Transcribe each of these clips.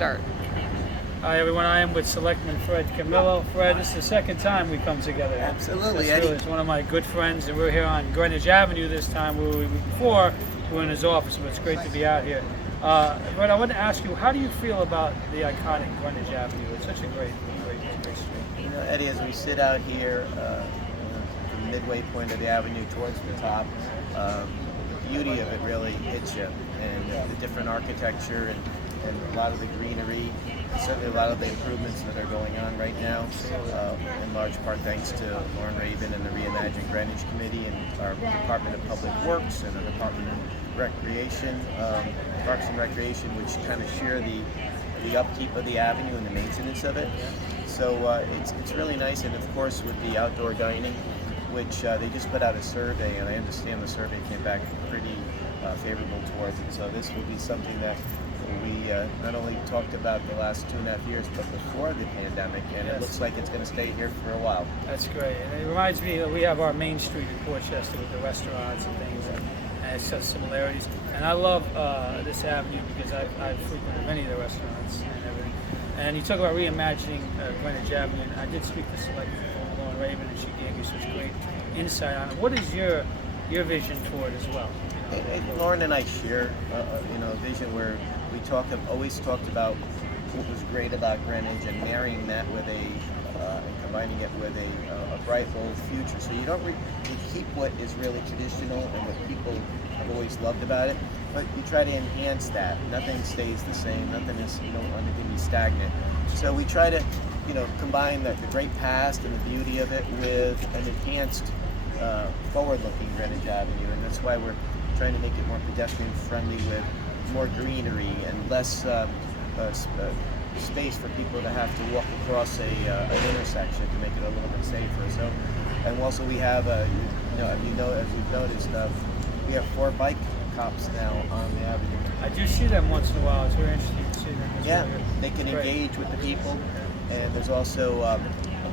Start. Hi everyone, I am with Selectman Fred Camillo. Fred, this is the second time we come together. Absolutely, Eddie. It's one of my good friends, and we're here on Greenwich Avenue this time, where we were before. We were in his office, but it's great to be out here. Fred, I want to ask you, how do you feel about the iconic Greenwich Avenue? It's such a great street. You know, Eddie, as we sit out here, the midway point of the avenue towards the top, the beauty of it really hits you, and the different architecture and a lot of the greenery, and certainly a lot of the improvements that are going on right now, in large part thanks to Lauren Raven and the Reimagine Greenwich Committee and our Department of Public Works and the Department of Recreation, Parks and Recreation, which kind of share the upkeep of the avenue and the maintenance of it. So it's really nice, and of course with the outdoor dining, which they just put out a survey, and I understand the survey came back pretty favorable towards it. So this will be something that we not only talked about the last 2.5 years, but before the pandemic, and Yes. It looks like it's going to stay here for a while. That's great. And it reminds me that we have our main street in Portchester with the restaurants and things, and it's just similarities. And I love this avenue because I've frequented many of the restaurants and everything. And you talk about reimagining Greenwich Avenue, and I did speak to Selectman Lauren Raven, and she gave you such great insight on it. What is your vision for it as well? Lauren and I share a vision where we always talked about what was great about Greenwich and marrying that with and combining it with a bright, bold future. So you keep what is really traditional and what people have always loved about it, but you try to enhance that. Nothing stays the same. Nothing is anything be stagnant. So we try to combine the great past and the beauty of it with an enhanced forward-looking Greenwich Avenue, and that's why we're trying to make it more pedestrian friendly with more greenery and less space for people to have to walk across an intersection to make it a little bit safer. So, and also we have, as you've noticed, we have 4 bike cops now on the avenue. I do see them once in a while. It's very interesting to see them. Yeah, they can engage with the people, and there's also a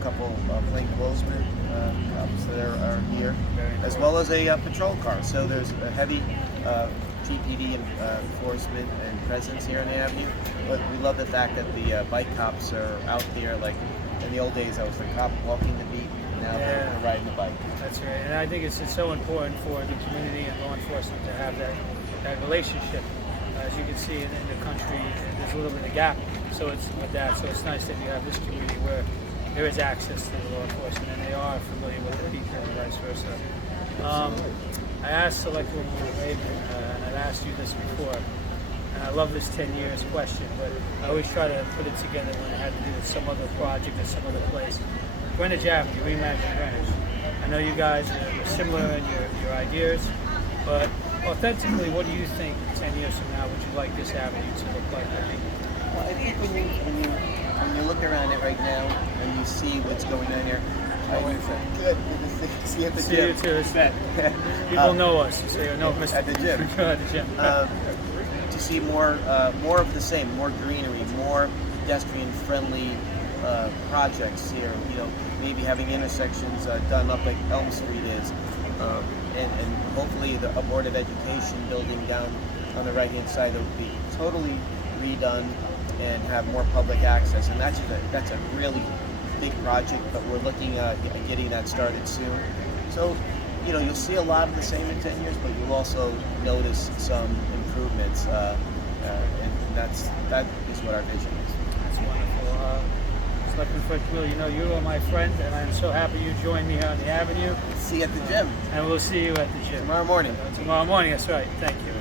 couple plainclothesmen cops that are here, as well as a patrol car. So there's a heavy GPD enforcement and presence here on the avenue. But we love the fact that the bike cops are out there. Like in the old days, I was the cop walking the beat. Now they're riding the bike. That's right, and I think it's so important for the community and law enforcement to have that relationship. As you can see in the country, there's a little bit of gap. So it's with that. So it's nice that you have this community where there is access to the law enforcement and they are familiar with the people and vice versa. I asked Selectman Raven, and I've asked you this before, and I love this 10 years question, but I always try to put it together when it had to do with some other project or some other place. Greenwich Avenue, Reimagine Greenwich. I know you guys are similar in your ideas, but authentically, what do you think 10 years from now would you like this avenue to look like? Well, I think when you look around it right now and you see what's going on here, good. See you at the gym. See you too. It's that. People know us. So you know Mr. At the gym. At the gym. To see more of the same, more greenery, more pedestrian-friendly projects here. Maybe having intersections done up like Elm Street is, and hopefully a Board of Education building down on the right-hand side will be totally redone and have more public access. And that's a really big project, but we're looking at getting that started soon. So, you'll see a lot of the same in 10 years, but you'll also notice some improvements, and that is what our vision is. That's wonderful. Selectman Fred Camillo, you are my friend, and I'm so happy you joined me here on the avenue. See you at the gym. And we'll see you at the gym. Tomorrow morning. Tomorrow morning, that's right. Thank you.